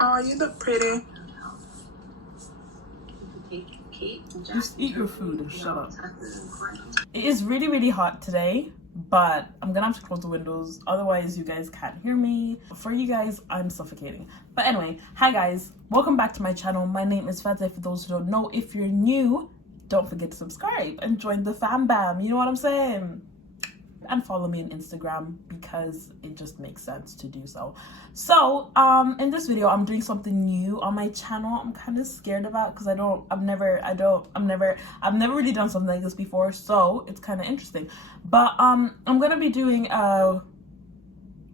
Oh, you look pretty. Just eat your food and shut up. It is really, really hot today, but I'm gonna have to close the windows, otherwise you guys can't hear me. For you guys, I'm suffocating. But anyway, hi guys, welcome back to my channel. My name is Fadzai. For those who don't know, if you're new, don't forget to subscribe and join the fam bam, you know what I'm saying? And follow me on Instagram because it just makes sense to do so. So in this video I'm doing something new on my channel. I'm kind of scared about because I've never really done something like this before, so it's kind of interesting. But I'm gonna be doing I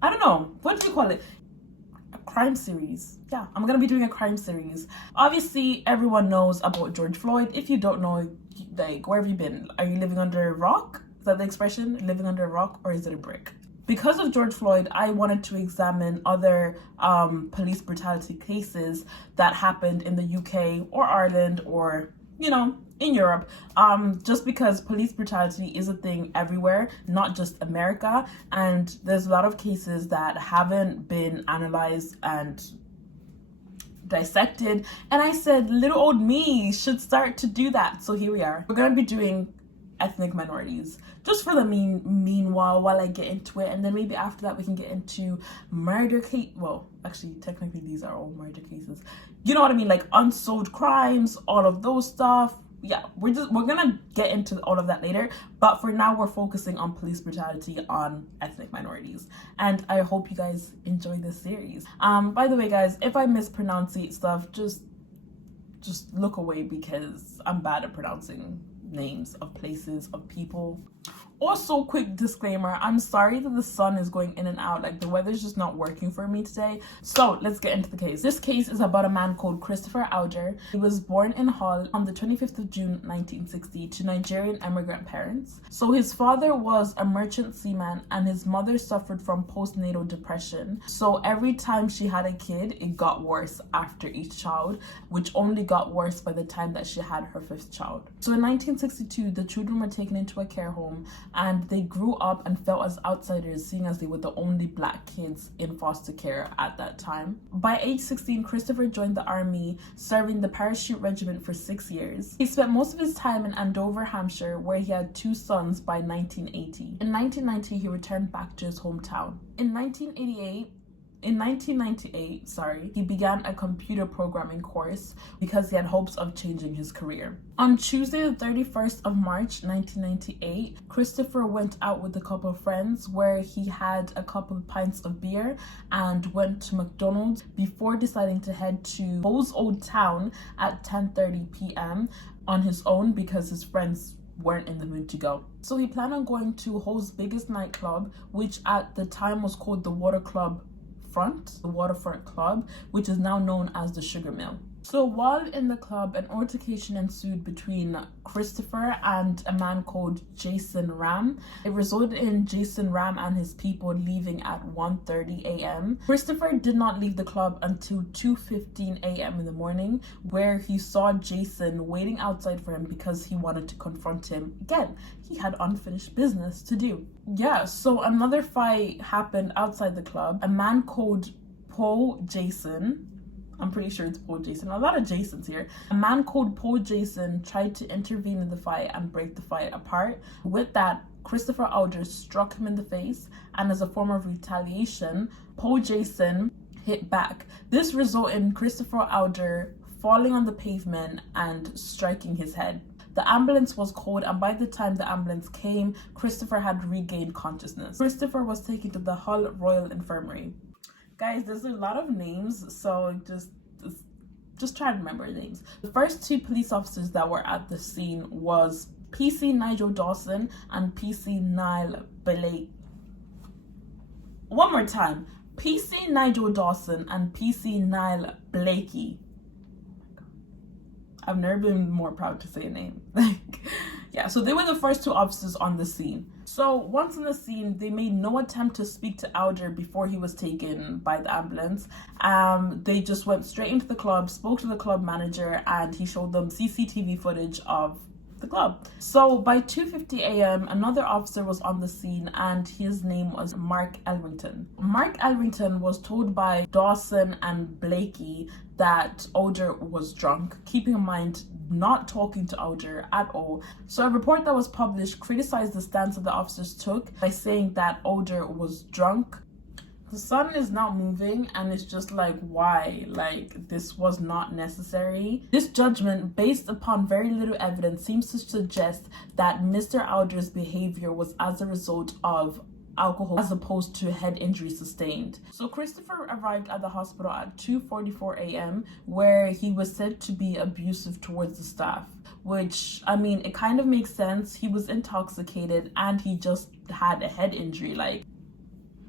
don't know, what do you call it, a crime series. Yeah, I'm gonna be doing a crime series. Obviously everyone knows about George Floyd. If you don't know, like, where have you been? Are you living under a rock? Is that the expression, living under a rock, or is it a brick? Because of George Floyd, I wanted to examine other police brutality cases that happened in the UK or Ireland or, you know, in Europe, just because police brutality is a thing everywhere, not just America, and there's a lot of cases that haven't been analyzed and dissected, and I said little old me should start to do that. So here we are. We're gonna be doing ethnic minorities just for the meanwhile while I get into it, and then maybe after that we can get into murder case. Well, actually technically these are all murder cases, you know what I mean, like unsolved crimes, all of those stuff. Yeah, we're gonna get into all of that later, but for now we're focusing on police brutality on ethnic minorities, and I hope you guys enjoy this series. By the way guys, if I mispronounce stuff, just look away because I'm bad at pronouncing names of places, of people. Also, quick disclaimer, I'm sorry that the sun is going in and out, like the weather's just not working for me today. So let's get into the case. This case is about a man called Christopher Alder. He was born in Hull on the 25th of June 1960 to Nigerian immigrant parents. So his father was a merchant seaman and his mother suffered from postnatal depression. So every time she had a kid, it got worse after each child, which only got worse by the time that she had her fifth child. So in 1962, the children were taken into a care home, and they grew up and felt as outsiders, seeing as they were the only black kids in foster care at that time. By age 16, Christopher joined the army, serving the parachute regiment for 6 years. He spent most of his time in Andover, Hampshire, where he had 2 sons by 1980. In 1990, he returned back to his hometown. In 1998, he began a computer programming course because he had hopes of changing his career. On Tuesday, the 31st of March, 1998, Christopher went out with a couple of friends where he had a couple of pints of beer and went to McDonald's before deciding to head to Bo's Old Town at 10:30 p.m. on his own because his friends weren't in the mood to go. So he planned on going to Ho's biggest nightclub, which at the time was called the Waterfront Club, which is now known as the Sugar Mill. So while in the club, an altercation ensued between Christopher and a man called Jason Ram. It resulted in Jason Ram and his people leaving at 1:30 a.m. Christopher did not leave the club until 2:15 a.m. in the morning, where he saw Jason waiting outside for him because he wanted to confront him. Again, he had unfinished business to do. Yeah, so another fight happened outside the club. A man called Paul Jason, I'm pretty sure it's Paul Jason, a lot of Jasons here. A man called Paul Jason tried to intervene in the fight and break the fight apart. With that, Christopher Alder struck him in the face, and as a form of retaliation, Paul Jason hit back. This resulted in Christopher Alder falling on the pavement and striking his head. The ambulance was called, and by the time the ambulance came, Christopher had regained consciousness. Christopher was taken to the Hull Royal Infirmary. Guys, there's a lot of names, so just try to remember names. The first 2 police officers that were at the scene was PC Nigel Dawson and PC Niall Blakey. One more time. PC Nigel Dawson and PC Niall Blakey. I've never been more proud to say a name. Yeah, so they were the first 2 officers on the scene. So once on the scene, they made no attempt to speak to Alder before he was taken by the ambulance. They just went straight into the club, spoke to the club manager, and he showed them CCTV footage of the club. So by 2:50 a.m., another officer was on the scene, and his name was Mark Elrington. Mark Elrington was told by Dawson and Blakey that Alder was drunk, keeping in mind not talking to Alder at all. So a report that was published criticized the stance that the officers took by saying that Alder was drunk. The sun is not moving, and it's just like, why? Like, this was not necessary. This judgment, based upon very little evidence, seems to suggest that Mr. Alder's behavior was as a result of alcohol as opposed to head injury sustained. So Christopher arrived at the hospital at 2:44 a.m. where he was said to be abusive towards the staff, which, I mean, it kind of makes sense. He was intoxicated and he just had a head injury. Like,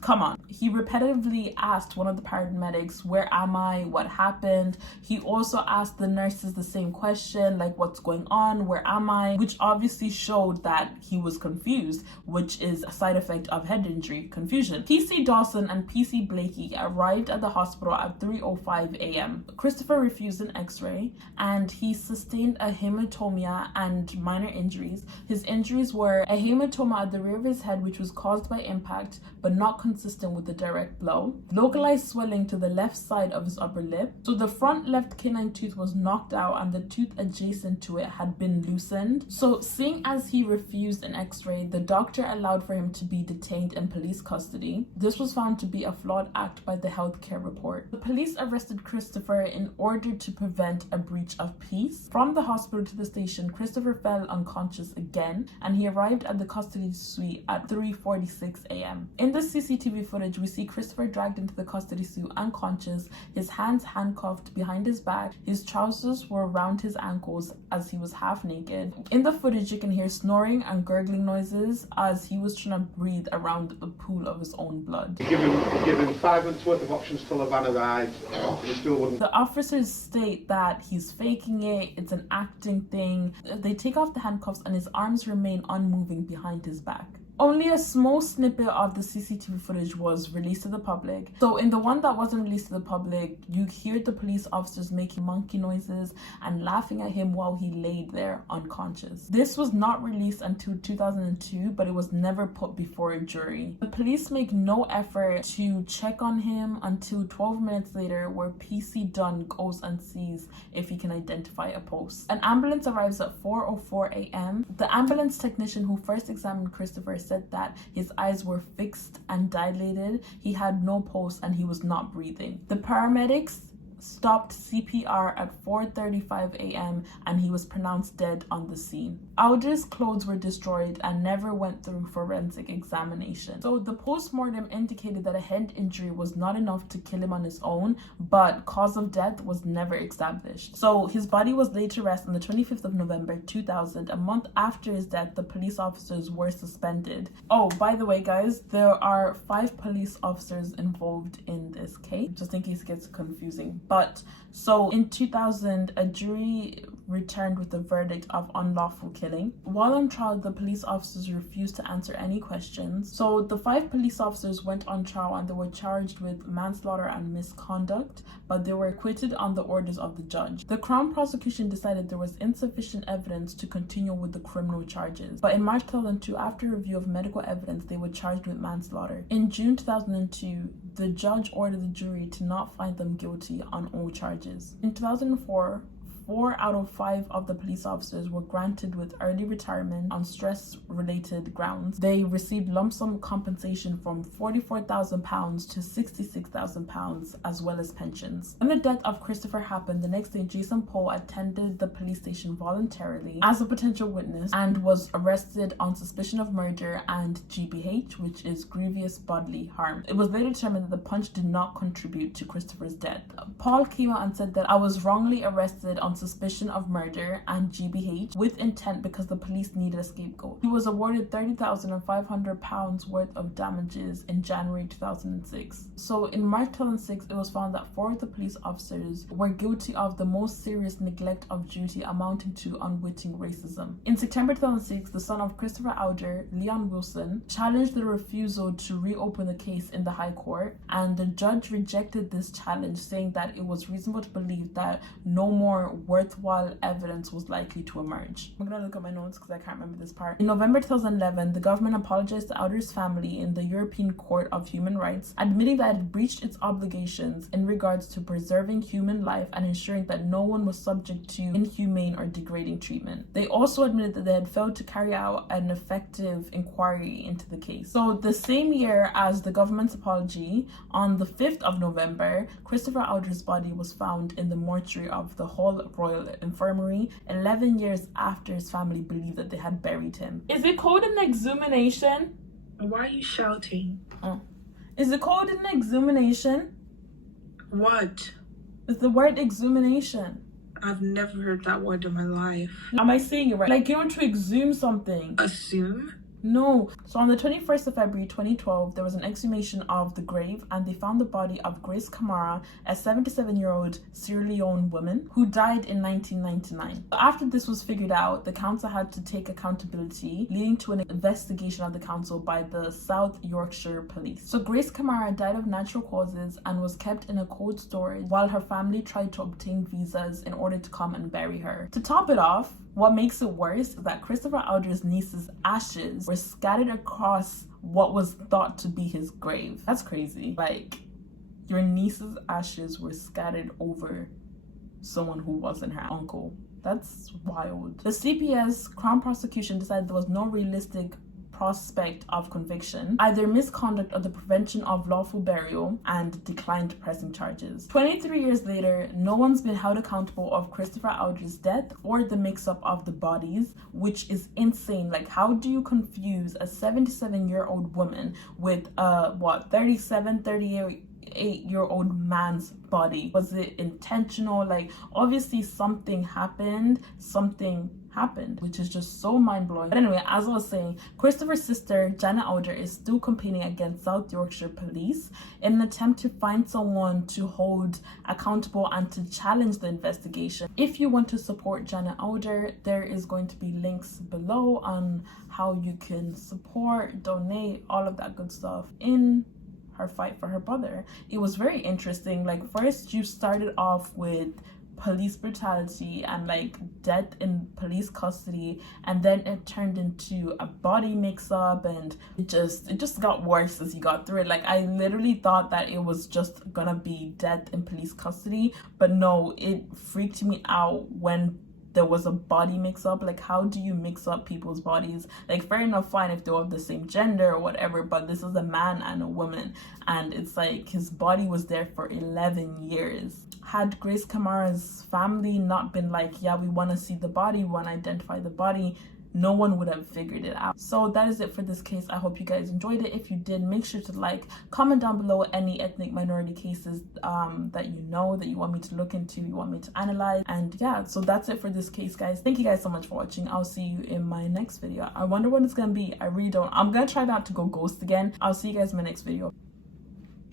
come on. He repetitively asked one of the paramedics, where am I? What happened? He also asked the nurses the same question, like, what's going on? Where am I? Which obviously showed that he was confused, which is a side effect of head injury, confusion. PC Dawson and PC Blakey arrived at the hospital at 3:05 a.m. Christopher refused an x-ray, and he sustained a hematomia and minor injuries. His injuries were a hematoma at the rear of his head, which was caused by impact, but not consistent with the direct blow. Localized swelling to the left side of his upper lip. So the front left canine tooth was knocked out and the tooth adjacent to it had been loosened. So seeing as he refused an x-ray, the doctor allowed for him to be detained in police custody. This was found to be a flawed act by the healthcare report. The police arrested Christopher in order to prevent a breach of peace. From the hospital to the station, Christopher fell unconscious again, and he arrived at the custody suite at 3:46 a.m. In the CCTV footage, we see Christopher dragged into the custody suite unconscious, his hands handcuffed behind his back, his trousers were around his ankles as he was half naked. In the footage, you can hear snoring and gurgling noises as he was trying to breathe around the pool of his own blood. Give him 5 months worth of options till the van arrives. He still wouldn't. The officers state that he's faking it, it's an acting thing. They take off the handcuffs and his arms remain unmoving behind his back. Only a small snippet of the CCTV footage was released to the public. So in the one that wasn't released to the public, you hear the police officers making monkey noises and laughing at him while he laid there unconscious. This was not released until 2002, but it was never put before a jury. The police make no effort to check on him until 12 minutes later, where PC Dunn goes and sees if he can identify a pulse. An ambulance arrives at 4:04 a.m. The ambulance technician who first examined Christopher said that his eyes were fixed and dilated, he had no pulse, and he was not breathing. The paramedics stopped CPR at 4:35 a.m. and he was pronounced dead on the scene. Alder's clothes were destroyed and never went through forensic examination. So the post-mortem indicated that a head injury was not enough to kill him on his own, but cause of death was never established. So his body was laid to rest on the 25th of November 2000. A month after his death, the police officers were suspended. Oh, by the way, guys, there are 5 police officers involved in this case, just in case it gets confusing. But so in 2000, a jury returned with a verdict of unlawful killing. While on trial, the police officers refused to answer any questions. So the 5 police officers went on trial and they were charged with manslaughter and misconduct, but they were acquitted on the orders of the judge. The Crown prosecution decided there was insufficient evidence to continue with the criminal charges. But in March 2002, after review of medical evidence, they were charged with manslaughter. In June 2002, the judge ordered the jury to not find them guilty on all charges. In 2004, 4 out of 5 of the police officers were granted with early retirement on stress-related grounds. They received lump sum compensation from £44,000 to £66,000, as well as pensions. When the death of Christopher happened, the next day Jason Paul attended the police station voluntarily as a potential witness and was arrested on suspicion of murder and GBH, which is grievous bodily harm. It was later determined that the punch did not contribute to Christopher's death. Paul came out and said that I was wrongly arrested on suspicion of murder and GBH with intent because the police needed a scapegoat. He was awarded £30,500 worth of damages in January 2006. So in March 2006, it was found that 4 of the police officers were guilty of the most serious neglect of duty amounting to unwitting racism. In September 2006, the son of Christopher Alder, Leon Wilson, challenged the refusal to reopen the case in the High Court, and the judge rejected this challenge, saying that it was reasonable to believe that no more worthwhile evidence was likely to emerge. I'm gonna look at my notes because I can't remember this part. In November 2011, the government apologized to Alder's family in the European Court of Human Rights, admitting that it had breached its obligations in regards to preserving human life and ensuring that no one was subject to inhumane or degrading treatment. They also admitted that they had failed to carry out an effective inquiry into the case. So the same year as the government's apology, on the 5th of November, Christopher Alder's body was found in the mortuary of the Hull Royal Infirmary, 11 years after his family believed that they had buried him. Is it called an exhumation? Why are you shouting? Is it called an exhumation? What? It's the word exhumation. I've never heard that word in my life. Am I saying it right? Like, you want to exhume something. Assume? No. So on the 21st of February 2012, there was an exhumation of the grave, and they found the body of Grace Kamara, a 77-year-old Sierra Leone woman who died in 1999. After this was figured out, the council had to take accountability, leading to an investigation of the council by the South Yorkshire Police. So Grace Kamara died of natural causes and was kept in a cold storage while her family tried to obtain visas in order to come and bury her. To top it off, what makes it worse is that Christopher Alder's niece's ashes were scattered across what was thought to be his grave. That's crazy. Like, your niece's ashes were scattered over someone who wasn't her uncle. That's wild. The CPS Crown prosecution decided there was no realistic prospect of conviction, either misconduct or the prevention of lawful burial, and declined pressing charges. 23 years later, no one's been held accountable of Christopher Alder's death or the mix-up of the bodies, which is insane. Like, how do you confuse a 77-year-old woman with a 38-year-old man's body? Was it intentional? Like, obviously something happened, which is just so mind-blowing. But anyway, as I was saying, Christopher's sister Janet Alder is still campaigning against South Yorkshire Police in an attempt to find someone to hold accountable and to challenge the investigation. If you want to support Janet Alder, there is going to be links below on how you can support, donate, all of that good stuff in her fight for her brother. It was very interesting. Like, first you started off with police brutality and like death in police custody, and then it turned into a body mix-up, and it just got worse as you got through it. Like, I literally thought that it was just gonna be death in police custody, but no, it freaked me out when there was a body mix-up. Like, how do you mix up people's bodies? Like, fair enough, fine if they're of the same gender or whatever, but this is a man and a woman, and it's like his body was there for 11 years. Had Grace Kamara's family not been like, yeah, we want to see the body, we want to identify the body, no one would have figured it out. So that is it for this case. I hope you guys enjoyed it. If you did, make sure to like, comment down below any ethnic minority cases that you know that you want me to look into, you want me to analyze. And yeah, so that's it for this case, guys. Thank you guys so much for watching. I'll see you in my next video. I wonder what it's gonna be. I really don't. I'm gonna try not to go ghost again. I'll see you guys in my next video.